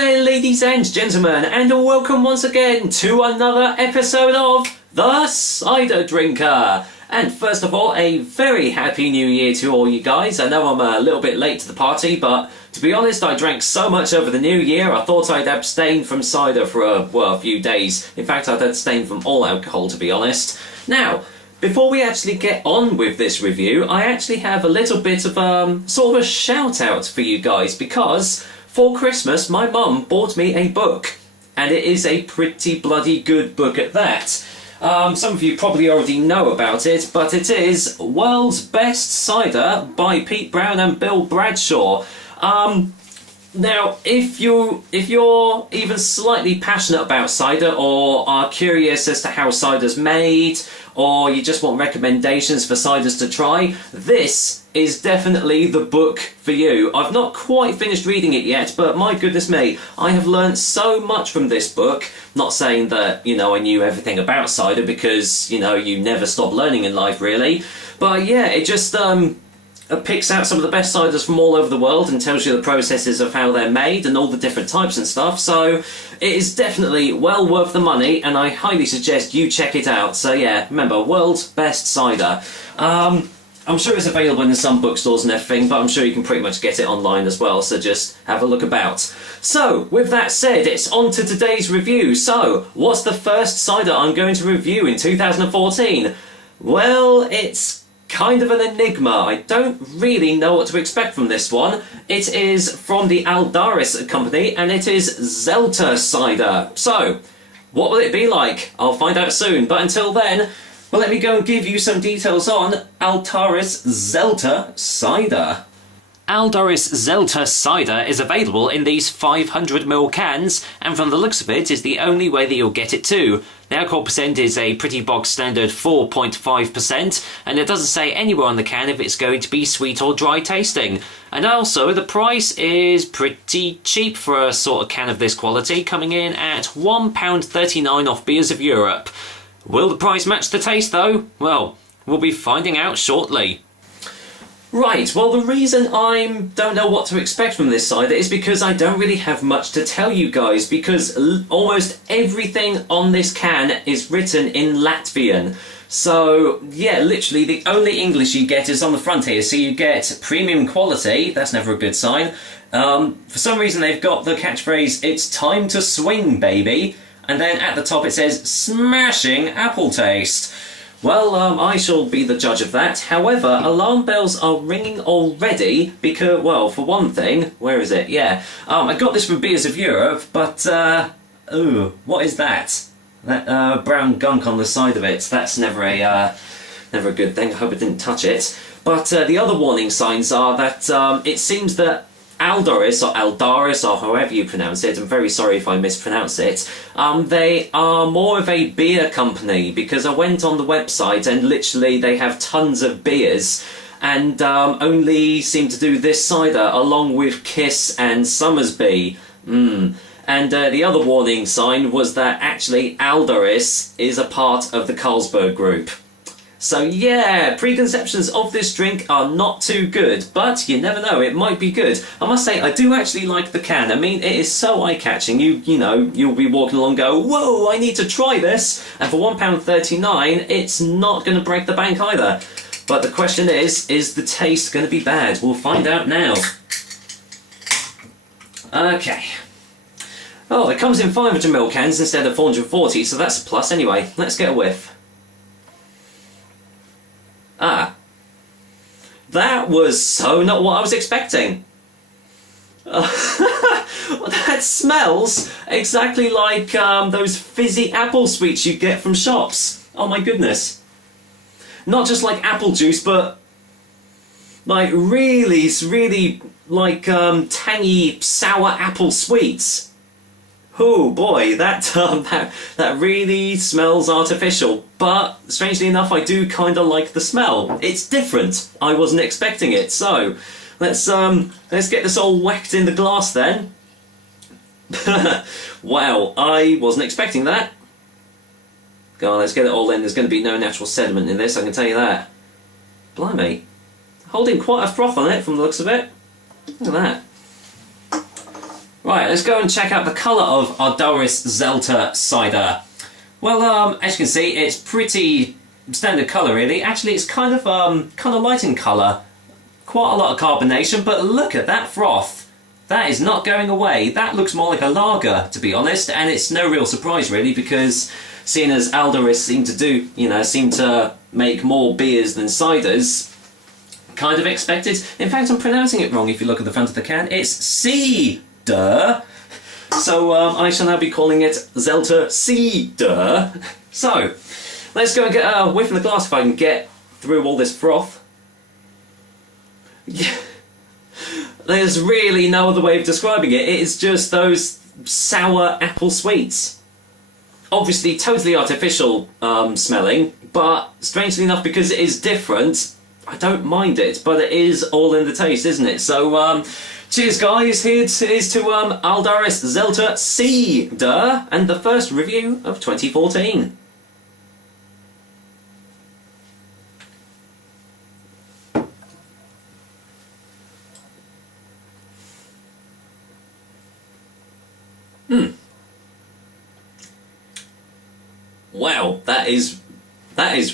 there, ladies and gentlemen, and welcome once again to another episode of The Cider Drinker. And first of all, a very happy new year to all you guys. I know I'm a little bit late to the party, but to be honest, I drank so much over the new year, I thought I'd abstain from cider for a few days. In fact, I'd abstain from all alcohol, to be honest. Now, before we actually get on with this review, I actually have a little bit of sort of a shout out for you guys, because for Christmas my mum bought me a book, and it is a pretty bloody good book at that. Some of you probably already know about it, but it is World's Best Cider by Pete Brown and Bill Bradshaw. Now, if you're even slightly passionate about cider, or are curious as to how cider's made, or you just want recommendations for ciders to try, this is definitely the book for you. I've not quite finished reading it yet, but my goodness me, I have learned so much from this book. Not saying that, I knew everything about cider, because, you never stop learning in life, really. But yeah, it just picks out some of the best ciders from all over the world and tells you the processes of how they're made and all the different types and stuff. So it is definitely well worth the money, and I highly suggest you check it out. So yeah, remember, World's Best Cider. I'm sure it's available in some bookstores and everything, but I'm sure you can pretty much get it online as well, so just have a look about. So, with that said, it's on to today's review. So, what's the first cider I'm going to review in 2014? Well, it's kind of an enigma. I don't really know what to expect from this one. It is from the Aldaris company, and it is Zelta Cider. So, what will it be like? I'll find out soon, but until then, well, let me go and give you some details on Aldaris Zelta Cider. Aldaris Zelta Cider is available in these 500ml cans, and from the looks of it is the only way that you'll get it too. The alcohol percent is a pretty bog standard 4.5%, and it doesn't say anywhere on the can if it's going to be sweet or dry tasting. And also, the price is pretty cheap for a sort of can of this quality, coming in at £1.39 off Beers of Europe. Will the price match the taste though? Well, we'll be finding out shortly. Right, well, the reason I don't know what to expect from this cider is because I don't really have much to tell you guys, because almost everything on this can is written in Latvian. So, yeah, literally the only English you get is on the front here, so you get premium quality. That's never a good sign. For some reason they've got the catchphrase, "It's time to swing, baby." And then at the top it says, "Smashing apple taste." Well, I shall be the judge of that. However, alarm bells are ringing already because, well, for one thing, where is it? Yeah. I got this from Beers of Europe, but, ooh, what is that? That, brown gunk on the side of it. That's never a good thing. I hope I didn't touch it. But, the other warning signs are that, it seems that Aldaris, or however you pronounce it, I'm very sorry if I mispronounce it, they are more of a beer company, because I went on the website and literally they have tons of beers, and only seem to do this cider along with Kiss and Summersby. And the other warning sign was that actually Aldaris is a part of the Carlsberg group. So yeah, preconceptions of this drink are not too good, but you never know, it might be good. I must say, I do actually like the can. I mean, it is so eye-catching. You'll be walking along and go, "Whoa, I need to try this!" And for £1.39, it's not going to break the bank either. But the question is the taste going to be bad? We'll find out now. Okay. Oh, it comes in 500ml cans instead of 440, so that's a plus. Anyway, let's get a whiff. Ah, that was so not what I was expecting. That smells exactly like those fizzy apple sweets you get from shops. Oh my goodness. Not just like apple juice, but like really, really like tangy, sour apple sweets. Oh boy, that really smells artificial, but strangely enough I do kind of like the smell. It's different. I wasn't expecting it. So, let's get this all whacked in the glass then. Wow, I wasn't expecting that. Go on, let's get it all in. There's going to be no natural sediment in this, I can tell you that. Blimey. Holding quite a froth on it from the looks of it. Look at that. Right, let's go and check out the colour of Aldaris Zelta Cider. Well, as you can see, it's pretty standard colour really. Actually, it's kind of light in colour. Quite a lot of carbonation, but look at that froth. That is not going away. That looks more like a lager, to be honest, and it's no real surprise really, because seeing as Aldaris seem to make more beers than ciders, kind of expected. In fact, I'm pronouncing it wrong if you look at the front of the can. It's Cider. So I shall now be calling it Zelta Cider. So, let's go and get a whiff in the glass if I can get through all this froth. Yeah. There's really no other way of describing it. It is just those sour apple sweets. Obviously totally artificial smelling, but strangely enough, because it is different, I don't mind it, but it is all in the taste, isn't it? So, cheers guys, here's to Aldaris Zelta Cider, and the first review of 2014. Wow, that is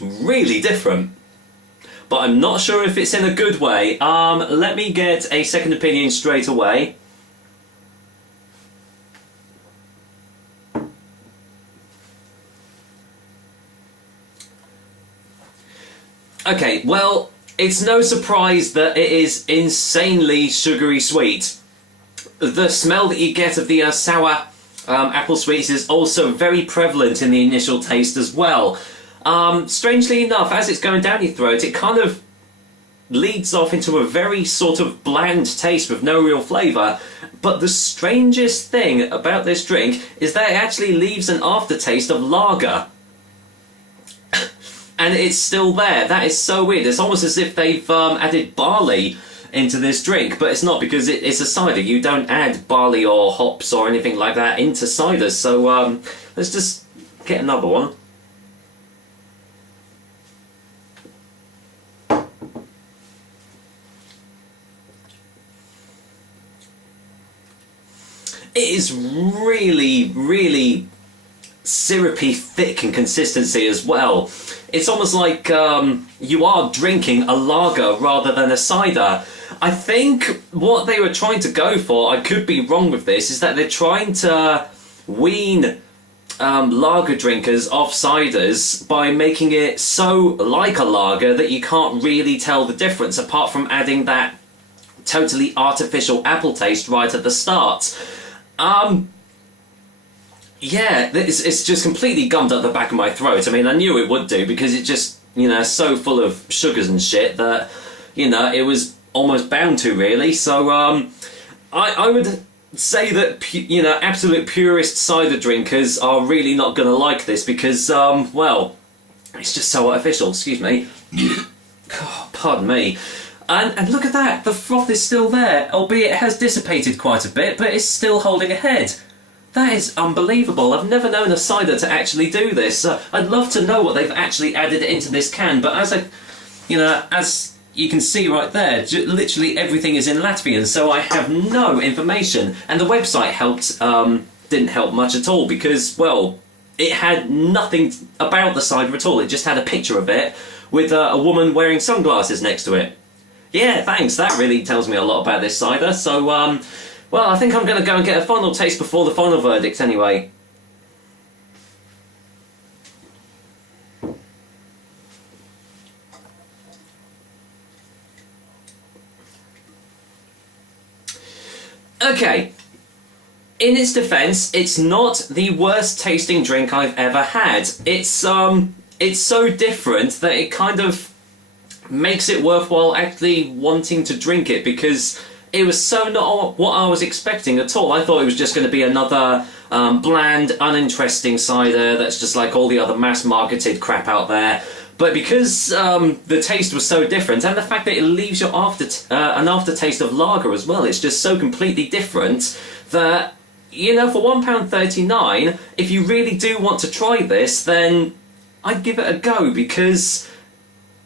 really different. But I'm not sure if it's in a good way. Let me get a second opinion straight away. Okay, well, it's no surprise that it is insanely sugary sweet. The smell that you get of the sour apple sweets is also very prevalent in the initial taste as well. Strangely enough, as it's going down your throat, it kind of leads off into a very sort of bland taste with no real flavour. But the strangest thing about this drink is that it actually leaves an aftertaste of lager. And it's still there. That is so weird. It's almost as if they've added barley into this drink, but it's not, because it's a cider. You don't add barley or hops or anything like that into ciders. So let's just get another one. It is really, really syrupy thick in consistency as well. It's almost like you are drinking a lager rather than a cider. I think what they were trying to go for, I could be wrong with this, is that they're trying to wean lager drinkers off ciders by making it so like a lager that you can't really tell the difference, apart from adding that totally artificial apple taste right at the start. Yeah, it's just completely gummed up the back of my throat. I mean, I knew it would do, because it just, so full of sugars and shit that, it was almost bound to, really. So, I would say that, absolute purist cider drinkers are really not going to like this, because, well, it's just so artificial, excuse me. Oh, pardon me. And look at that, the froth is still there, albeit it has dissipated quite a bit, but it's still holding a head. That is unbelievable. I've never known a cider to actually do this. I'd love to know what they've actually added into this can, but as you can see right there, literally everything is in Latvian, so I have no information. And the website didn't help much at all, because, well, it had nothing about the cider at all. It just had a picture of it with a woman wearing sunglasses next to it. Yeah, thanks. That really tells me a lot about this cider. So, well, I think I'm going to go and get a final taste before the final verdict anyway. Okay. In its defence, it's not the worst tasting drink I've ever had. It's so different that it kind of makes it worthwhile actually wanting to drink it, because it was so not what I was expecting at all. I thought it was just going to be another bland, uninteresting cider that's just like all the other mass-marketed crap out there. But because the taste was so different, and the fact that it leaves you an aftertaste of lager as well, it's just so completely different that, for £1.39, if you really do want to try this, then I'd give it a go, because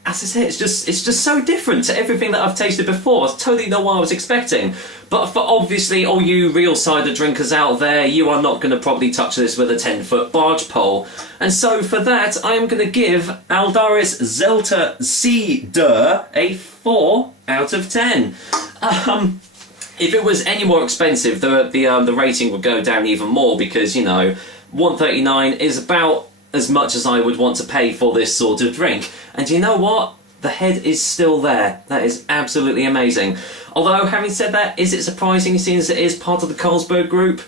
as I say, it's just so different to everything that I've tasted before. It's totally not what I was expecting. But for obviously all you real cider drinkers out there, you are not going to probably touch this with a 10-foot barge pole. And so for that, I am going to give Aldaris Zelta Cider a 4 out of 10. If it was any more expensive, the rating would go down even more, because, you know, $1.39 is about as much as I would want to pay for this sort of drink. And you know what? The head is still there. That is absolutely amazing. Although, having said that, is it surprising seeing as it is part of the Carlsberg group?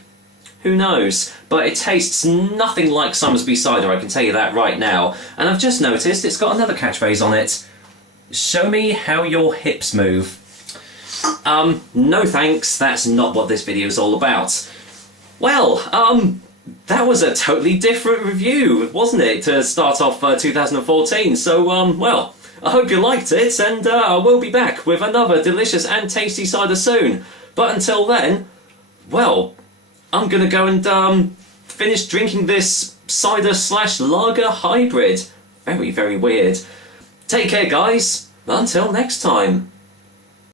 Who knows? But it tastes nothing like Somersby cider, I can tell you that right now. And I've just noticed it's got another catchphrase on it. Show me how your hips move. No thanks, that's not what this video is all about. Well, that was a totally different review, wasn't it, to start off 2014, so, well, I hope you liked it, and I will be back with another delicious and tasty cider soon. But until then, well, I'm gonna go and finish drinking this cider/lager hybrid. Very, very weird. Take care, guys. Until next time.